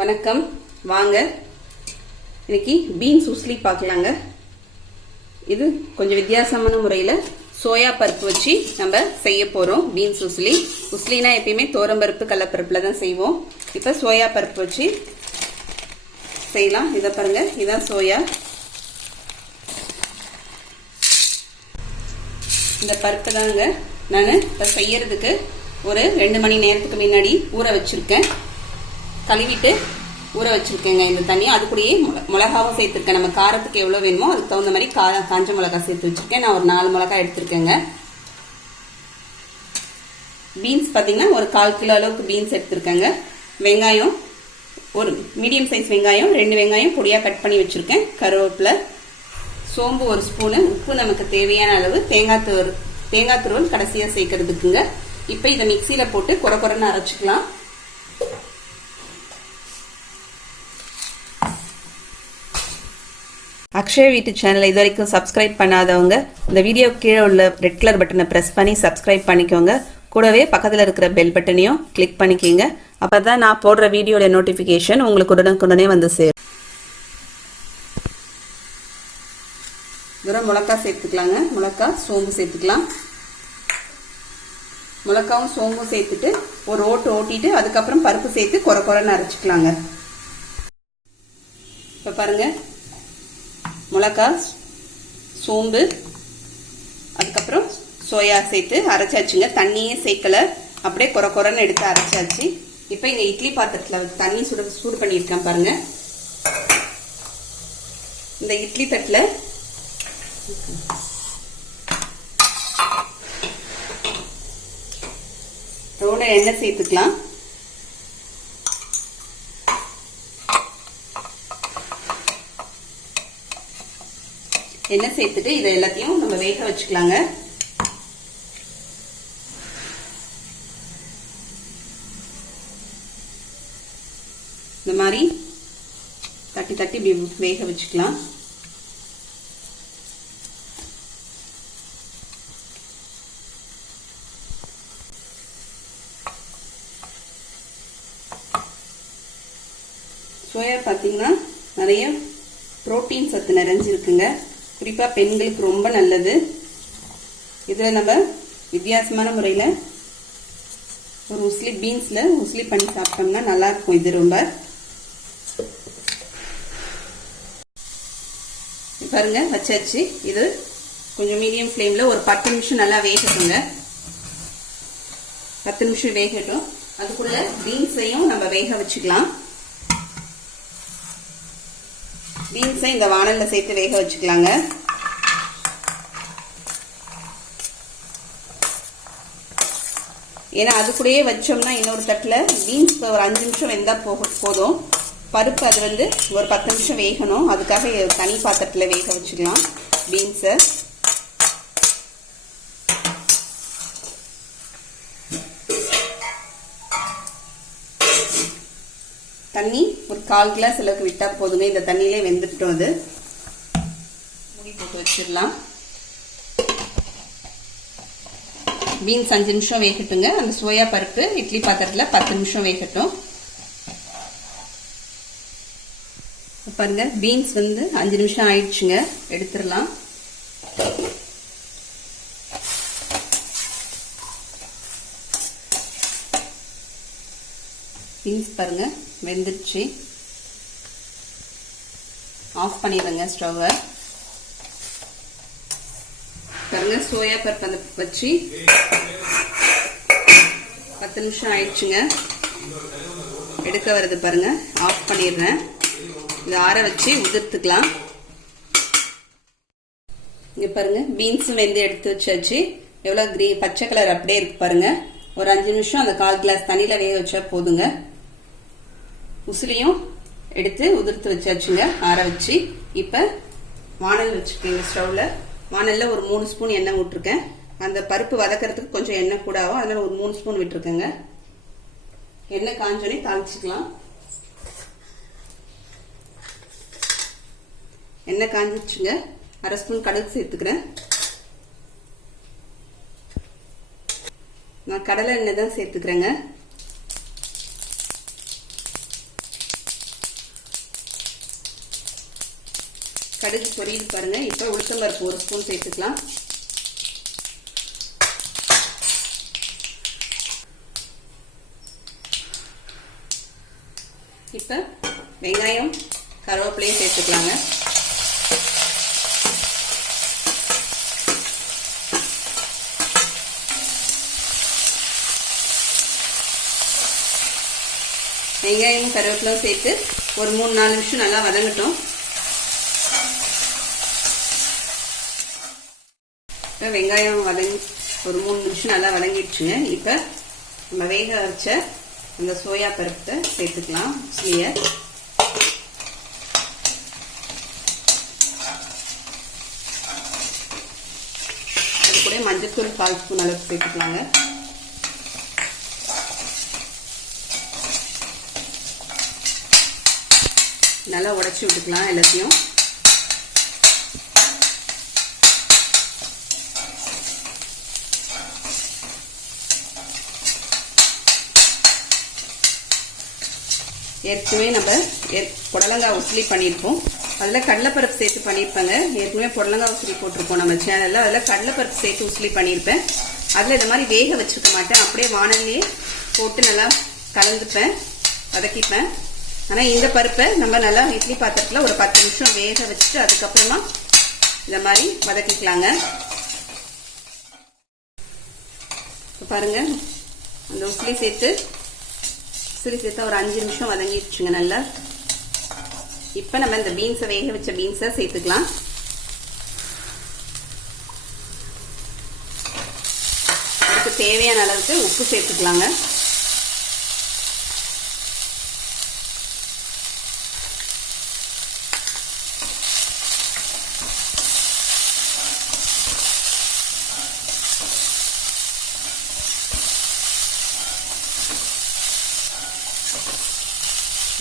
வணக்கம். வாங்க இன்னைக்கு பீன்ஸ் உஸ்லி பார்க்கலாங்க. இது கொஞ்சம் வித்தியாசமான முறையில் சோயா பருப்பு வச்சு நம்ம செய்ய போகிறோம். பீன்ஸ் உஸ்லி. உஸ்லினா எப்பயுமே தோரம்பருப்பு கடலப்பருப்பில் தான் செய்வோம். இப்போ சோயா பருப்பு வச்சு செய்யலாம். இதை பாருங்க, இதுதான் சோயா. இந்த பருப்பு தாங்க நான் இப்போ செய்யறதுக்கு ஒரு 2 மணி நேரத்துக்கு முன்னாடி ஊற வச்சிருக்கேன். கழுவிட்டு ஊற வச்சிருக்கேங்க இந்த தண்ணியை. அது கூடயே மிளகாவும் சேர்த்துருக்கேன். நம்ம காரத்துக்கு எவ்வளோ வேணுமோ அதுக்கு தகுந்த மாதிரி காஞ்ச மிளகா சேர்த்து வச்சிருக்கேன். நான் ஒரு 4 மிளகாய் எடுத்திருக்கேங்க. பீன்ஸ் பார்த்தீங்கன்னா ஒரு 1/4 கிலோ அளவுக்கு பீன்ஸ் எடுத்திருக்கேங்க. வெங்காயம் ஒரு மீடியம் சைஸ் வெங்காயம், 2 வெங்காயம் பொடியாக கட் பண்ணி வச்சிருக்கேன். கருவேப்பிலை, சோம்பு 1 ஸ்பூனு, உப்பு நமக்கு தேவையான அளவு, தேங்காய் துருவல் கடைசியாக சேர்க்கறதுக்குங்க. இப்போ இதை மிக்சியில் போட்டு குறைன்னு அரைச்சிக்கலாம். அக்ஷய வீட்டு சேனலை இது வரைக்கும் சப்ஸ்கிரைப் பண்ணாதவங்க இந்த வீடியோ கீழே உள்ள ரெட் கலர் பட்டனை ப்ரெஸ் பண்ணி சப்ஸ்கிரைப் பண்ணிக்கோங்க. கூடவே பக்கத்தில் இருக்கிற பெல் பட்டனையும் கிளிக் பண்ணிக்கோங்க. அப்போ தான் நான் போடுற வீடியோட நோட்டிஃபிகேஷன் உங்களுக்கு உடனுக்குடனே வந்து சேரும். இதோட மிளகாய் சேர்த்துக்கலாங்க. மிளகாய், சோம்பு சேர்த்துக்கலாம். மிளகாவும் சோம்பும் சேர்த்துட்டு ஒரு ஓட்டிட்டு அதுக்கப்புறம் பருப்பு சேர்த்து குறைன்னு அரைச்சிக்கலாங்க. இப்போ பாருங்க, மிளகாய், சோம்பு, அதுக்கப்புறம் சோயா சேர்த்து அரைச்சாச்சுங்க. தண்ணியே சேர்க்கல, அப்படியே குறைன்னு எடுத்து அரைச்சாச்சு. இப்போ இங்கே இட்லி பாத்திரத்தில் தண்ணி சூடு பண்ணியிருக்கேன் பாருங்க. இந்த இட்லி தட்டில் ரோட எண்ணெய் சேர்த்துக்கலாம். எண்ணெய் சேர்த்துட்டு இதை எல்லாத்தையும் நம்ம வேக வச்சுக்கலாங்க. இந்த மாதிரி தட்டி இப்படி வேக வச்சுக்கலாம். சோயா பார்த்தீங்கன்னா நிறைய புரோட்டீன் சத்து நிறைஞ்சிருக்குங்க. குறிப்பாக பெண்களுக்கு ரொம்ப நல்லது. இதில் நம்ம வித்தியாசமான முறையில் ஒரு உஸ்லி பீன்ஸில் உஸ்லி பண்ணி சாப்பிட்டோம்னா நல்லாயிருக்கும். இது ரொம்ப பாருங்க வச்சாச்சு. இது கொஞ்சம் மீடியம் ஃப்ளேமில் ஒரு 10 நிமிஷம் நல்லா வேகட்டுங்க. 10 நிமிஷம் வேகட்டும். அதுக்குள்ள பீன்ஸையும் நம்ம வேக வச்சுக்கலாம். பீன்ஸை இந்த வாணலில் சேர்த்து வேக வச்சுக்கலாங்க. ஏன்னா அது கூடயே வச்சோம்னா இன்னொரு தட்டில் பீன்ஸ் ஒரு 5 நிமிஷம் வெந்தால் போதும். பருப்பு அது ஒரு 10 நிமிஷம் வேகணும். அதுக்காக தனி பாத்திரத்தில் வேக வச்சுக்கலாம் பீன்ஸை. தண்ணி ஒரு 1/4 கிளாஸ் அளவுக்கு விட்டா போதுங்க. இந்த தண்ணியிலே வெந்துட்டோம். அது மூடி போட்டு வச்சிடலாம். பீன்ஸ் 5 நிமிஷம் வேகட்டுங்க. அந்த சோயா பருப்பு இட்லி பாத்திரத்தில் 10 நிமிஷம் வேகட்டும். பாருங்க, பீன்ஸ் 5 நிமிஷம் ஆயிடுச்சுங்க. எடுத்துடலாம். பீன்ஸ் பாருங்க வெந்துருச்சு. ஆஃப் பண்ணிடுங்க ஸ்டவ்வை. பாருங்க, சோயா பருப்பு வச்சு 10 நிமிஷம் ஆயிடுச்சுங்க. எடுக்க வருது பாருங்க. ஆஃப் பண்ணிடுறேன். இதை ஆற வச்சு உதிர்த்துக்கலாம். இங்க பாருங்க, பீன்ஸும் வெந்து எடுத்து வச்சாச்சு. எவ்வளவு பச்சை கலர் அப்படியே இருக்கு பாருங்க. ஒரு 5 நிமிஷம் அந்த 1/4 கிளாஸ் தண்ணியில வேக வச்சா போதுங்க. உசிலியும் எடுத்து உதிர்த்து வச்சாச்சுங்க, ஆற வச்சு. இப்ப வானல் வச்சுக்கோங்க ஸ்டவ்ல. வானல்ல ஒரு 3 ஸ்பூன் எண்ணெய் விட்டுருக்கேன். அந்த பருப்பு வதக்கிறதுக்கு கொஞ்சம் எண்ணெய் கூட ஆகும். அதனால ஒரு 3 ஸ்பூன் விட்டுருக்கேங்க. எண்ணெய் காஞ்சோடனே தாளிச்சுக்கலாம். எண்ணெய் காஞ்சிச்சுங்க. 1/2 ஸ்பூன் கடுகு சேர்த்துக்கிறேன். நான் கடலை எண்ணெய் தான் சேர்த்துக்கிறேங்க. கடுகு பொரியுது பாருங்க. இப்போ உளுத்தம்பருப்பு 1 ஸ்பூன் சேர்த்துக்கலாம். இப்போ வெங்காயம் கருவேப்பிலையும் சேர்த்துக்கலாங்க. வெங்காயமும் கருவேப்பிலையும் சேர்த்து ஒரு 3-4 நிமிஷம் நல்லா வதங்கட்டும். இப்போ வெங்காயம் வதங்கி ஒரு 3 நிமிஷம் நல்லா வதங்கிடுச்சுங்க. இப்போ நம்ம வேக வச்ச அந்த சோயா பருப்பை சேர்த்துக்கலாம். உசிலியை அது கூட மஞ்சத்தூள் 1/4 ஸ்பூன் அளவுக்கு சேர்த்துக்கலாங்க. நல்லா உடைச்சி விட்டுக்கலாம் எல்லாத்தையும். ஏற்கனவே நம்ம புடலங்காய் உசிலி பண்ணியிருப்போம். அதில் கடலைப்பருப்பு சேர்த்து பண்ணியிருப்பாங்க. ஏற்கனவே புடலங்காய் உசிலி போட்டிருப்போம் நம்ம சேனலில். அதில் கடலைப்பருப்பு சேர்த்து உசிலி பண்ணியிருப்பேன். அதில் இந்த மாதிரி வேக வச்சுக்க மாட்டேன், அப்படியே வானல்லையே போட்டு நல்லா கலந்துப்பேன், வதக்கிப்பேன். ஆனால் இந்த பருப்பை நம்ம நல்லா இட்லி பாத்திரத்தில் ஒரு 10 நிமிஷம் வேக வச்சுட்டு அதுக்கப்புறமா இந்த மாதிரி வதக்கிக்கலாங்க. இப்போ பாருங்க, அந்த உசிலி சேர்த்து ஒரு 5 நிமிஷம் வதங்கிடுச்சுங்க நல்லா. இப்போ நம்ம இந்த பீன்ஸை வேக வச்ச பீன்ஸை சேர்த்துக்கலாம். அதுக்கு தேவையான அளவுக்கு உப்பு சேர்த்துக்கலாங்க.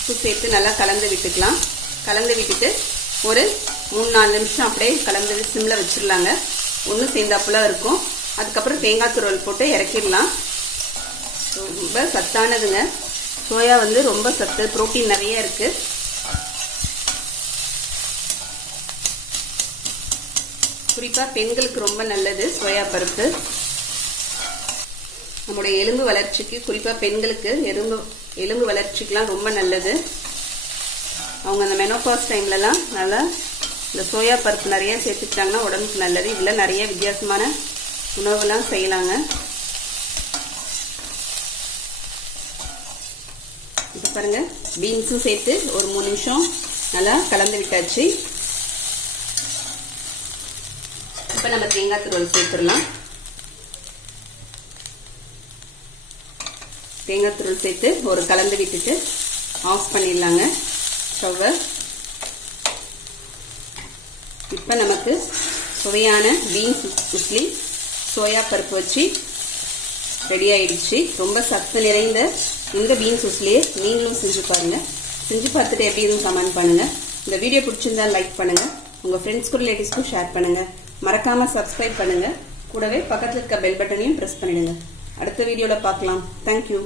உப்பு சேர்த்து நல்லா கலந்து விட்டுக்கலாம். கலந்து விட்டுட்டு ஒரு 3-4 நிமிஷம் அப்படியே கலந்து சிம்மில் வச்சிடலாங்க. ஒன்றும் சேர்ந்தாப்புல இருக்கும். அதுக்கப்புறம் தேங்காய் துருவல் போட்டு இறக்கிடலாம். ரொம்ப சத்தானதுங்க. சோயா வந்து ரொம்ப சத்து, புரோட்டீன் நிறைய இருக்கு. குறிப்பாக பெண்களுக்கு ரொம்ப நல்லது சோயா பருப்பு. நம்முடைய எலும்பு வளர்ச்சிக்கு, குறிப்பாக பெண்களுக்கு எலும்பு வளர்ச்சிக்கெலாம் ரொம்ப நல்லது. அவங்க அந்த மெனோபாஸ் டைம்லலாம் நல்லா இந்த சோயா பருப்பு நிறைய சேர்த்துக்கிட்டாங்கன்னா உடம்புக்கு நல்லது. இதில் நிறைய வித்தியாசமான உணவுலாம் செய்யலாங்க. இப்போ பாருங்க, பீன்ஸும் சேர்த்து ஒரு 3 நிமிஷம் நல்லா கலந்து விட்டாச்சு. இப்போ நம்ம தேங்காய் துருவல் சேர்த்துடலாம். தேங்காய் துருவல் சேர்த்து ஒரு கலந்து விட்டுட்டு ஆஃப் பண்ணிடலாங்க ஸ்டவ்வை. இப்போ நமக்கு சுவையான பீன்ஸ் உசிலி சோயா பருப்பு வச்சு ரெடி ஆயிடுச்சு. ரொம்ப சத்து நிறைந்த இந்த பீன்ஸ் உசிலியை நீங்களும் செஞ்சு பாருங்க. செஞ்சு பார்த்துட்டு எப்படி இதுவும் கமெண்ட் பண்ணுங்க. இந்த வீடியோ பிடிச்சிருந்தா லைக் பண்ணுங்க, உங்க ஃப்ரெண்ட்ஸ்க்கும் ரிலேட்டிவ்ஸ்க்கும் ஷேர் பண்ணுங்க. மறக்காம சப்ஸ்கிரைப் பண்ணுங்க. கூடவே பக்கத்தில் இருக்க பெல் பட்டனையும் பிரஸ் பண்ணிடுங்க. அடுத்த வீடியோல பார்க்கலாம். தேங்க்யூ.